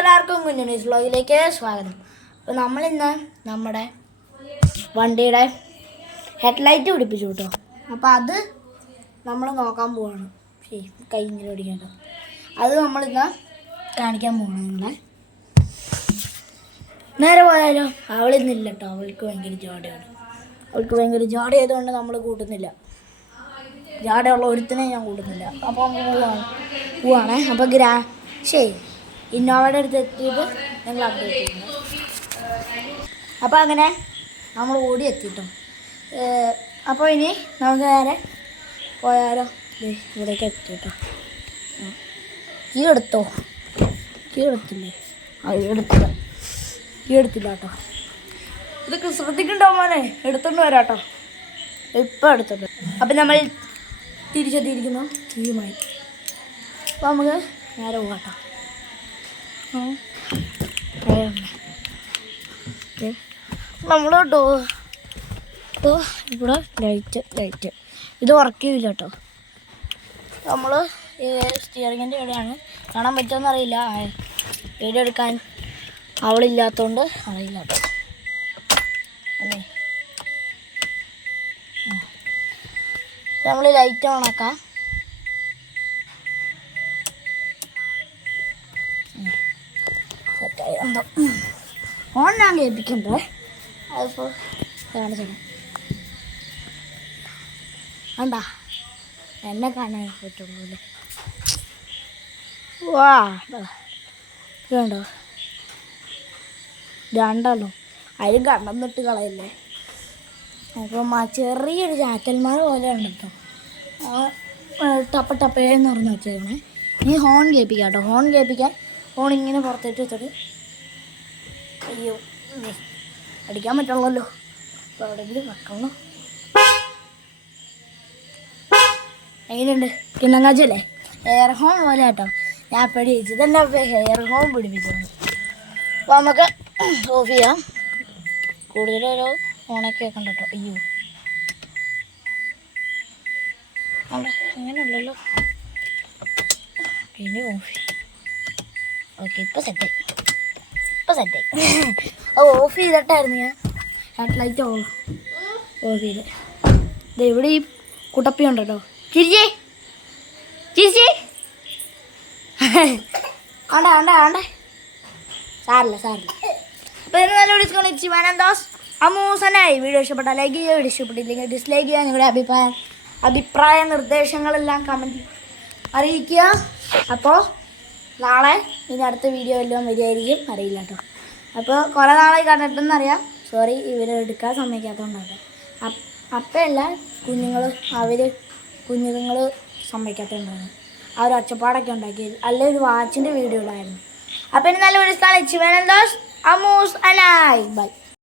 എല്ലാവർക്കും കുഞ്ഞുണ്ണീസ് വ്ളോഗിലേക്ക് സ്വാഗതം. അപ്പോൾ നമ്മളിന്ന് നമ്മുടെ വണ്ടിയുടെ ഹെഡ്ലൈറ്റ് പിടിപ്പിച്ചു കേട്ടോ. അപ്പോൾ അത് നമ്മൾ നോക്കാൻ പോവാണ്. കൈ ഇങ്ങനെ പിടിക്കണ്ട. അത് നമ്മളിന്ന് കാണിക്കാൻ പോവാണ് നിങ്ങളെ. നേരെ പോയാലോ? അവളിന്നില്ല കേട്ടോ. അവൾക്ക് ഭയങ്കര ജോടയാണ്. അവൾക്ക് ഭയങ്കര ജോട ആയതുകൊണ്ട് നമ്മൾ കൂട്ടുന്നില്ല. ജാടയുള്ള ഒരുത്തിനെ ഞാൻ കൂട്ടുന്നില്ല. അപ്പോൾ പോവാണേ. അപ്പോൾ ഗ്രാ ശരി ഇന്നോവയുടെ അടുത്ത് എത്തിയിട്ട് ഞങ്ങൾ അപ്ഡേറ്റ് ചെയ്യുന്നു. അപ്പോൾ അങ്ങനെ നമ്മൾ ഓടി എത്തിയിട്ടും. അപ്പോൾ ഇനി നമുക്ക് നേരെ പോയാലോ? ഇവിടേക്ക് എത്തിയിട്ടോ. കീ എടുത്തോ? കീ എടുത്തില്ലേ? ആ എടുത്തില്ല. കീ എടുത്തില്ല കേട്ടോ. ഇതൊക്കെ ശ്രദ്ധിക്കണ്ടോ മോനെ? എടുത്തോണ്ട് വരാം കേട്ടോ ഇപ്പം എടുത്തോണ്ട് അപ്പം നമ്മൾ തിരിച്ചെത്തിയിരിക്കുന്നു. കീയുമായി. അപ്പോൾ നമുക്ക് നേരെ പോകാട്ടോ നമ്മൾ ഡോ ഡോ ഇവിടെ ലൈറ്റ് ലൈറ്റ് ഇത് വർക്ക് ചെയ്യില്ല കേട്ടോ നമ്മൾ സ്റ്റിയറിങ്ങിന്റെ ഇവിടെയാണ്. കാണാൻ പറ്റുമെന്ന് അറിയില്ല. വീഡിയോ എടുക്കാൻ അവളില്ലാത്തതുകൊണ്ട് അറിയില്ല കേട്ടോ അല്ലേ? നമ്മൾ ലൈറ്റ് ഓണാക്കാം സെറ്റായി എന്തോ ഓണാണ് ലഭിക്കേണ്ടത് അതിപ്പോൾ കാണിച്ചത് വേണ്ടാ എന്നെ കാണാൻ പറ്റുള്ളൂ അല്ലേ? വാ കണ്ടോ? രണ്ടല്ലോ അതിലും കണ്ടെന്നിട്ട് കളയല്ലേ? അപ്പം ആ ചെറിയൊരു ചാറ്റൽമാർ പോലെ ഉണ്ട് കേട്ടോ. ടപ്പ ടപ്പേന്ന് പറഞ്ഞ് വെച്ചേക്കണേ ഇനി ഹോൺ കേൾപ്പിക്കാം കേട്ടോ. ഹോൺ കേൾപ്പിക്കാൻ ഹോൺ ഇങ്ങനെ പുറത്തേറ്റ് വെച്ചിട്ട് അയ്യോ. അടിക്കാൻ പറ്റുള്ളല്ലോ അപ്പോൾ എവിടെയെങ്കിലും വെക്കണം? എങ്ങനെയുണ്ട്? കിണ്ണങ്ങാച്ചല്ലേ ഹെയർ ഹോം പോലെ കേട്ടോ ഞാൻ പേടി വെച്ചു ഇതെന്നെ ഹെയർ ഹോം പിടിപ്പിച്ചത് അപ്പോൾ നമുക്ക് ഓഫ് ചെയ്യാം. കൂടുതലൊരു ഓണൊക്കെ വെക്കണ്ട കേട്ടോ അയ്യോ. അങ്ങനെയല്ലല്ലോ പിന്നെ ഓഫ് ഓക്കെ ഇപ്പോൾ സെറ്റായി ഇപ്പോൾ സെറ്റായി അത് ഓഫ് ചെയ്തിട്ടായിരുന്നു ഞാൻ. ഹെഡ് ലൈറ്റ് ഓഫ് ഓഫ് ചെയ്ത്. ഇത് ഇവിടെ ഈ കുട്ടപ്പി ഉണ്ടല്ലോ. ചിരിച്ചേ. ചിരിച്ചേ. ആണ്ട ആണ്ട ആണ്ടേ. സാറില്ല സാറില്ല അപ്പോൾ ഇന്ന് നല്ല വിളിച്ചുകൊണ്ട് ശിവാനന്ദാസ്. അമൂസനായി. വീഡിയോ ഇഷ്ടപ്പെട്ടാൽ ലൈക്ക് ചെയ്യുക വീഡിയോ ഇഷ്ടപ്പെട്ടില്ലെങ്കിൽ ഡിസ്ലൈക്ക് ചെയ്യുക. നിങ്ങളുടെ അഭിപ്രായം അഭിപ്രായ നിർദ്ദേശങ്ങളെല്ലാം കമന്റ് അറിയിക്കുക. അപ്പോൾ നാളെ ഇനി അടുത്ത വീഡിയോ എല്ലാം വരികയായിരിക്കും. അറിയില്ല കേട്ടോ. അപ്പോൾ കുറേ നാളായി കണ്ടിട്ടെന്ന് അറിയാം സോറി ഇവരെടുക്കാൻ സമ്മതിക്കാത്തതുകൊണ്ടാണ് അപ്പ അപ്പയല്ല കുഞ്ഞുങ്ങൾ അവർ കുഞ്ഞുങ്ങൾ സമ്മതിക്കാത്തതുകൊണ്ടാണ് ആ ഒരു ഒച്ചപ്പാടൊക്കെ ഉണ്ടാക്കി അല്ലെ ഒരു വാച്ചിന്റെ വീഡിയോ ഉണ്ടായിരുന്നു അപ്പം ഇനി നല്ല വിളിച്ചാണ് ചിവനന്ദോസ് അമൂസ് അനായ്. ബൈ